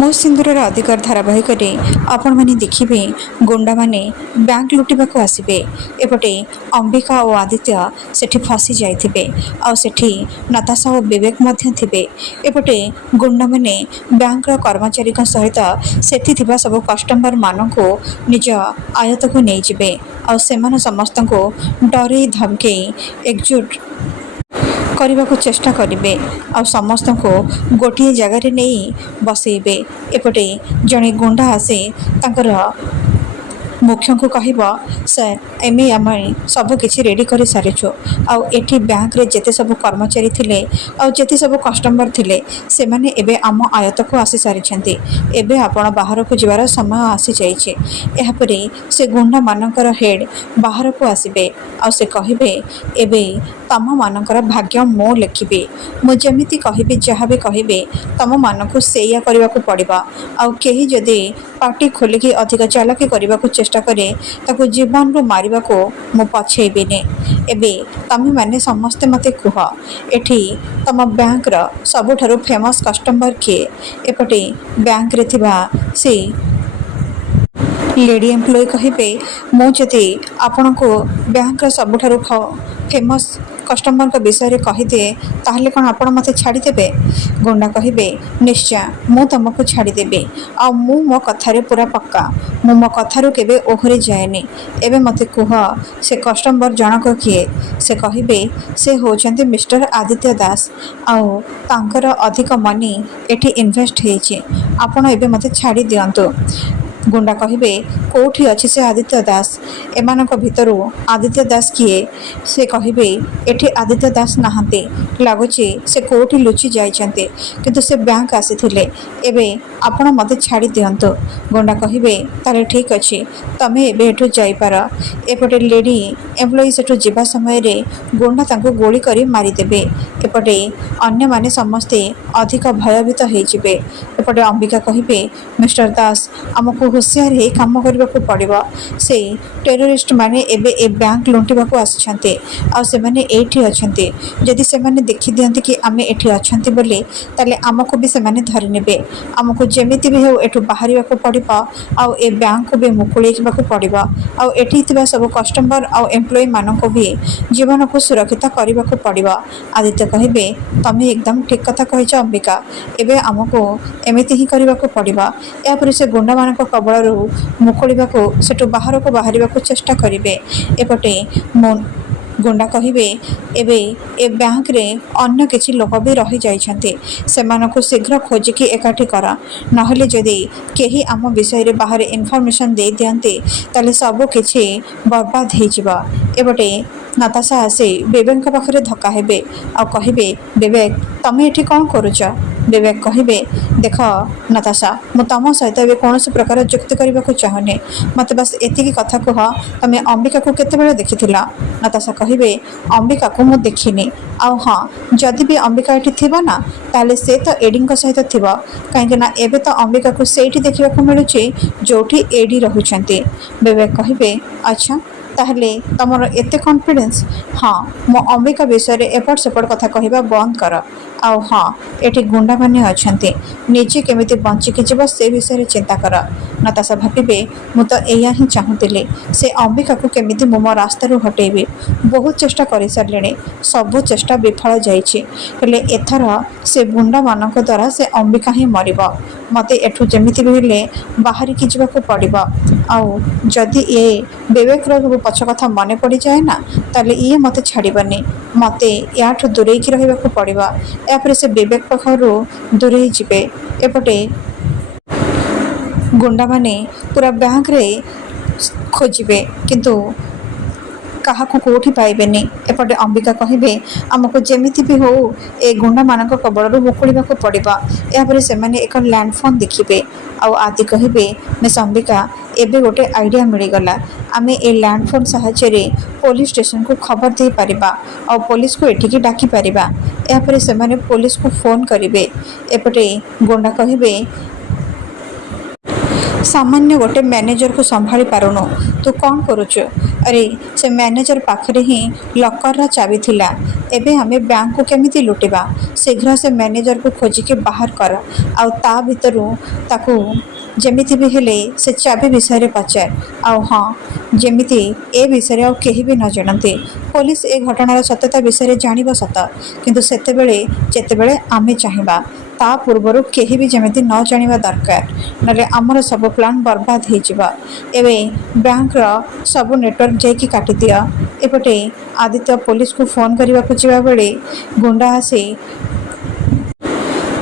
ମୋ ସିନ୍ଦୁରର ଅଧିକାର ଧାରାବାହିକରେ ଆପଣମାନେ ଦେଖିବେ ଗୁଣ୍ଡାମାନେ ବ୍ୟାଙ୍କ ଲୁଟିବାକୁ ଆସିବେ। ଏପଟେ ଅମ୍ବିକା ଓ ଆଦିତ୍ୟ ସେଠି ଫସି ଯାଇଥିବେ ଆଉ ସେଠି ନତାଶା ଓ ବିବେକ ମଧ୍ୟ ଥିବେ। ଏପଟେ ଗୁଣ୍ଡାମାନେ ବ୍ୟାଙ୍କର କର୍ମଚାରୀଙ୍କ ସହିତ ସେଠି ଥିବା ସବୁ କଷ୍ଟମରମାନଙ୍କୁ ନିଜ ଆୟତ୍ତକୁ ନେଇଯିବେ ଆଉ ସେମାନେ ସମସ୍ତଙ୍କୁ ଡରେଇ ଧମକେଇ ଏକଜୁଟ କରିବାକୁ ଚେଷ୍ଟା କରିବେ ଆଉ ସମସ୍ତଙ୍କୁ ଗୋଟିଏ ଜାଗାରେ ନେଇ ବସେଇବେ। ଏପଟେ ଜଣେ ଗୁଣ୍ଡା ଆସି ତାଙ୍କର ମୁଖ୍ୟଙ୍କୁ କହିବ, ସାର୍ ଆମେ ସବୁ କିଛି ରେଡ଼ି କରିସାରିଛୁ ଆଉ ଏଠି ବ୍ୟାଙ୍କରେ ଯେତେ ସବୁ କର୍ମଚାରୀ ଥିଲେ ଆଉ ଯେତେ ସବୁ କଷ୍ଟମର ଥିଲେ ସେମାନେ ଏବେ ଆମ ଆୟତ୍ତକୁ ଆସିସାରିଛନ୍ତି। ଏବେ ଆପଣ ବାହାରକୁ ଯିବାର ସମୟ ଆସିଯାଇଛି। ଏହାପରେ ସେ ଗୁଣ୍ଡାମାନଙ୍କର ହେଡ୍ ବାହାରକୁ ଆସିବେ ଆଉ ସେ କହିବେ, ଏବେ ତମମାନଙ୍କର ଭାଗ୍ୟ ମୁଁ ଲେଖିବି। ମୁଁ ଯେମିତି କହିବି ଯାହା ବି କହିବି ତମମାନଙ୍କୁ ସେଇଆ କରିବାକୁ ପଡ଼ିବ। ଆଉ କେହି ଯଦି ପାଟି ଖୋଲିକି ଅଧିକ ଚାଲାକି କରିବାକୁ ଚେଷ୍ଟା କରେ ତାକୁ ଜୀବନରୁ ମାରିବାକୁ ମୁଁ ପଛେଇବିନି। ଏବେ ତମେମାନେ ସମସ୍ତେ ମୋତେ କୁହ, ଏଠି ତମ ବ୍ୟାଙ୍କର ସବୁଠାରୁ ଫେମସ୍ କଷ୍ଟମର କିଏ? ଏପଟେ ବ୍ୟାଙ୍କରେ ଥିବା ସେ ଲେଡି ଏମ୍ପ୍ଲୟି କହିବେ, ମୁଁ ଯଦି ଆପଣଙ୍କୁ ବ୍ୟାଙ୍କର ସବୁଠାରୁ ଫେମସ୍ କଷ୍ଟମରଙ୍କ ବିଷୟରେ କହିଦିଏ ତାହେଲେ କ'ଣ ଆପଣ ମୋତେ ଛାଡ଼ିଦେବେ? ଗୁଣ୍ଡା କହିବେ, ନିଶ୍ଚୟ ମୁଁ ତୁମକୁ ଛାଡ଼ିଦେବି ଆଉ ମୁଁ ମୋ କଥାରେ ପୁରା ପକ୍କା। ମୁଁ ମୋ କଥାରୁ କେବେ ଓହରି ଯାଏନି। ଏବେ ମୋତେ କୁହ ସେ କଷ୍ଟମର ଜଣକ କିଏ? ସେ କହିବେ, ସେ ହେଉଛନ୍ତି ମିଷ୍ଟର ଆଦିତ୍ୟ ଦାସ ଆଉ ତାଙ୍କର ଅଧିକ ମନି ଏଠି ଇନଭେଷ୍ଟ ହେଇଛି। ଆପଣ ଏବେ ମୋତେ ଛାଡ଼ି ଦିଅନ୍ତୁ। ଗୁଣ୍ଡା କହିବେ, କେଉଁଠି ଅଛି ସେ ଆଦିତ୍ୟ ଦାସ? ଏମାନଙ୍କ ଭିତରୁ ଆଦିତ୍ୟ ଦାସ କିଏ? ସେ କହିବେ, ଏଠି ଆଦିତ୍ୟ ଦାସ ନାହାନ୍ତି। ଲାଗୁଛି ସେ କେଉଁଠି ଲୁଚି ଯାଇଛନ୍ତି କିନ୍ତୁ ସେ ବ୍ୟାଙ୍କ ଆସିଥିଲେ। ଏବେ ଆପଣ ମୋତେ ଛାଡ଼ି ଦିଅନ୍ତୁ। ଗୁଣ୍ଡା କହିବେ, ତାହେଲେ ଠିକ୍ ଅଛି, ତମେ ଏବେ ଏଠୁ ଯାଇପାର। ଏପଟେ ଲେଡି ଏମ୍ପ୍ଲୟି ସେଠୁ ଯିବା ସମୟରେ ଗୁଣ୍ଡା ତାଙ୍କୁ ଗୁଳି କରି ମାରିଦେବେ। ଏପଟେ ଅନ୍ୟମାନେ ସମସ୍ତେ ଅଧିକ ଭୟଭୀତ ହେଇଯିବେ। ଏପଟେ ଅମ୍ବିକା କହିବେ, ମିଷ୍ଟର ଦାସ ଆମକୁ ହୁସିଆର ହେଇ କାମ କରିବାକୁ ପଡ଼ିବ। ସେ ଟେରୋରିଷ୍ଟମାନେ ଏବେ ଏ ବ୍ୟାଙ୍କ ଲୁଟିବାକୁ ଆସିଛନ୍ତି ଆଉ ସେମାନେ ଏଇଠି ଅଛନ୍ତି। ଯଦି ସେମାନେ ଦେଖିଦିଅନ୍ତି କି ଆମେ ଏଠି ଅଛନ୍ତି ବୋଲି ତାହେଲେ ଆମକୁ ବି ସେମାନେ ଧରିନେବେ। ଆମକୁ ଯେମିତି ବି ହେଉ ଏଠୁ ବାହାରିବାକୁ ପଡ଼ିବ ଆଉ ଏ ବ୍ୟାଙ୍କକୁ ବି ମୁକୁଳେଇବାକୁ ପଡ଼ିବ ଆଉ ଏଠି ଥିବା ସବୁ କଷ୍ଟମର ଆଉ ଏମ୍ପ୍ଲୟିମାନଙ୍କୁ ବି ଜୀବନକୁ ସୁରକ୍ଷିତ କରିବାକୁ ପଡ଼ିବ। ଆଦିତ୍ୟ କହିବେ, ତମେ ଏକଦମ ଠିକ୍ କଥା କହିଛ ଅମ୍ବିକା। ଏବେ ଆମକୁ ଏମିତି ହିଁ କରିବାକୁ ପଡ଼ିବ। ଏହାପରେ ସେ ଗୁଣ୍ଡାମାନଙ୍କ କବଳରୁ ମୁକୁଳିବାକୁ ସେଠୁ ବାହାରକୁ ବାହାରିବାକୁ ଚେଷ୍ଟା କରିବେ। ଏପଟେ ଗୁଣ୍ଡା କହିବେ, ଏବେ ଏ ବ୍ୟାଙ୍କରେ ଅନ୍ୟ କିଛି ଲୋକ ବି ରହିଯାଇଛନ୍ତି। ସେମାନଙ୍କୁ ଶୀଘ୍ର ଖୋଜିକି ଏକାଠି କର। ନହେଲେ ଯଦି କେହି ଆମ ବିଷୟରେ ବାହାରେ ଇନଫର୍ମେସନ୍ ଦେଇଦିଅନ୍ତି ତାହେଲେ ସବୁ କିଛି ବର୍ବାଦ ହେଇଯିବ। ଏପଟେ ନତାଶା ଆସି ବିବେକଙ୍କ ପାଖରେ ଧକ୍କା ହେବେ ଆଉ କହିବେ, ବିବେକ ତମେ ଏଠି କ'ଣ କରୁଛ? ବିବେକ କହିବେ, ଦେଖ ନତାଶା, ମୁଁ ତମ ସହିତ ଏବେ କୌଣସି ପ୍ରକାର ଯୁକ୍ତି କରିବାକୁ ଚାହୁଁନି। ମୋତେ ବାସ୍ ଏତିକି କଥା କୁହ, ତମେ ଅମ୍ବିକାକୁ କେତେବେଳେ ଦେଖିଥିଲ? ନତାଶା କହିବେ, ଅମ୍ବିକାକୁ ମୁଁ ଦେଖିନି। ଆଉ ହଁ, ଯଦି ବି ଅମ୍ବିକା ଏଠି ଥିବ ନା ତାହେଲେ ସେ ତ ଏଡିଙ୍କ ସହିତ ଥିବ। କାହିଁକିନା ଏବେ ତ ଅମ୍ବିକାକୁ ସେଇଠି ଦେଖିବାକୁ ମିଳୁଛି ଯେଉଁଠି ଏଡି ରହୁଛନ୍ତି। ବିବେକ କହିବେ, ଆଚ୍ଛା ତାହେଲେ ତମର ଏତେ କନଫିଡେନ୍ସ? ହଁ, ମୋ ଅମ୍ବିକା ବିଷୟରେ ଏପଟ ସେପଟ କଥା କହିବା ବନ୍ଦ କର। ଆଉ ହଁ, ଏଠି ଗୁଣ୍ଡାମାନେ ଅଛନ୍ତି। ନିଜେ କେମିତି ବଞ୍ଚିକି ଯିବ ସେ ବିଷୟରେ ଚିନ୍ତା କର। ନତାଶା ଭାବିବେ, ମୁଁ ତ ଏଇଆ ହିଁ ଚାହୁଁଥିଲି। ସେ ଅମ୍ବିକାକୁ କେମିତି ମୁଁ ମୋ ରାସ୍ତାରୁ ହଟେଇବି। ବହୁତ ଚେଷ୍ଟା କରିସାରିଲିଣି, ସବୁ ଚେଷ୍ଟା ବିଫଳ ଯାଇଛି। ହେଲେ ଏଥର ସେ ଗୁଣ୍ଡାମାନଙ୍କ ଦ୍ୱାରା ସେ ଅମ୍ବିକା ହିଁ ମରିବ। ମୋତେ ଏଠୁ ଯେମିତି ବି ହେଲେ ବାହାରିକି ଯିବାକୁ ପଡ଼ିବ। ଆଉ ଯଦି ଏ ବିବେକର ସବୁ ପଛ କଥା ମନେ ପଡ଼ିଯାଏ ନା ତାହେଲେ ଇଏ ମୋତେ ଛାଡ଼ିବନି। ମୋତେ ୟାଠୁ ଦୂରେଇକି ରହିବାକୁ ପଡ଼ିବ। ଏହାପରେ ସେ ବିବେକ ପାଖରୁ ଦୂରେଇ ଯିବେ। ଏପଟେ ଗୁଣ୍ଡାମାନେ ପୁରା ବ୍ୟାଙ୍କରେ ଖୋଜିବେ କିନ୍ତୁ କାହାକୁ କେଉଁଠି ପାଇବେନି। ଏପଟେ ଅମ୍ବିକା କହିବେ, ଆମକୁ ଯେମିତି ବି ହେଉ ଏ ଗୁଣ୍ଡାମାନଙ୍କ କବଳରୁ ମୁକୁଳିବାକୁ ପଡ଼ିବ। ଏହାପରେ ସେମାନେ ଏକ ଲ୍ୟାଣ୍ଡ ଫୋନ୍ ଦେଖିବେ ଆଉ ଆଦି କହିବେ, ମିସ୍ ଅମ୍ବିକା ଏବେ ଗୋଟେ ଆଇଡ଼ିଆ ମିଳିଗଲା। ଆମେ ଏ ଲ୍ୟାଣ୍ଡ ଫୋନ୍ ସାହାଯ୍ୟରେ ପୋଲିସ ଷ୍ଟେସନକୁ ଖବର ଦେଇପାରିବା ଆଉ ପୋଲିସକୁ ଏଠିକି ଡାକିପାରିବା। ଏହାପରେ ସେମାନେ ପୋଲିସକୁ ଫୋନ୍ କରିବେ। ଏପଟେ ଗୁଣ୍ଡା କହିବେ, ସାମାନ୍ୟ ଗୋଟେ ମ୍ୟାନେଜରକୁ ସମ୍ଭାଳି ପାରୁନୁ, ତୁ କ'ଣ କରୁଛୁ? अरे से मैनेजर पाखरे ही लकर चाबी थिला। एबे हमें बैंक को केमिति लुटिबा? शीघ्र से मैनेजर को खोजिके बाहर कर आउ ता भितरु ताकू जेमिति भी हेले से चाबी विषय पचार आउ हाँ जेमिति ए विषय आउ केही भी न जानते। पुलिस ए घटनार सत्यता विषय जानिब सत किंतु सेतेबेले जेतेबेले आमे चाहिबा ता पूर्वरु केही भी जेमिति न जानिबा दरकार नले हमर सब प्लान बर्बाद हो जिबा। एबे बैंक रो सब नेटवर्क जाइकी काटी दिया। एपटे आदित्य पुलिस को फोन करने को जावा बेले गुंडा आसी